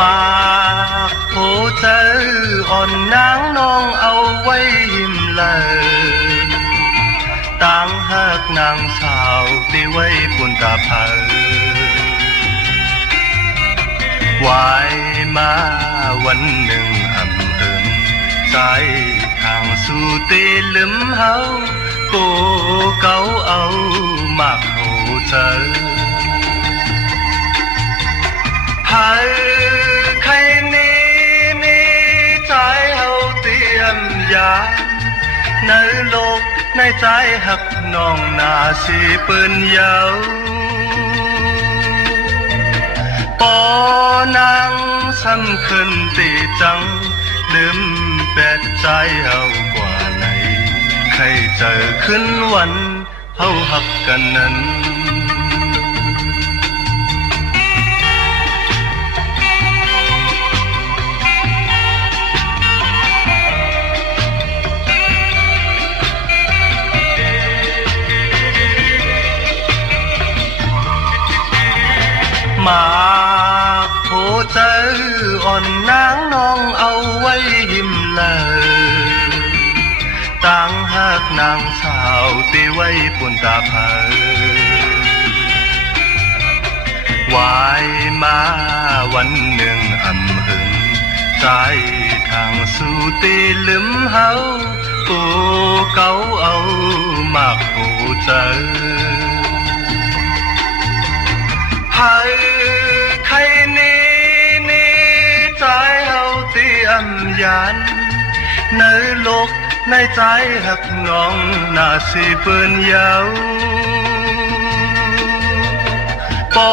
มาโหเจออ่อนนางน้องเอาไว้หิมเลยต่างหากนางสาวที่ไว้ปุ่นตาเผยวายมาวันหนึ่งอำเอิงใจทางสู่ตีลืมเฮาโกเก่าเอามากโหเจอหายใครนี้นี่ใจเฮาเตรียมยาในโลกในใจหักน้องนาสีปืนยาวปอนางสำคัญตีจังลืมแปดใจเฮากว่าไหนใครเจอขึ้นวันเฮาหักกันนั้นมาโหเจออ่อนนางน้องเอาไว้หิมเลยต่างหากนางสาวตีไว้ปุ่นตาเผยวายมาวันหนึ่งอำหึงใจทางสู่ตีลืมเฮาโอ้เก่าเอามากโหเจอใครนี้นี่ใจเฮาเตรียมยานในโลกในใจหักน้องน่าสิเปิ้นยาวปอ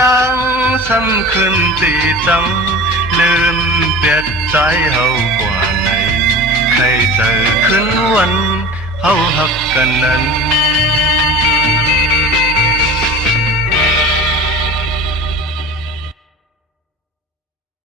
นางสำคัญตีจังลืมเปลี่ยนใจเฮากว่าไหนใครเจอขึ้นวันเฮาหักกันนั้น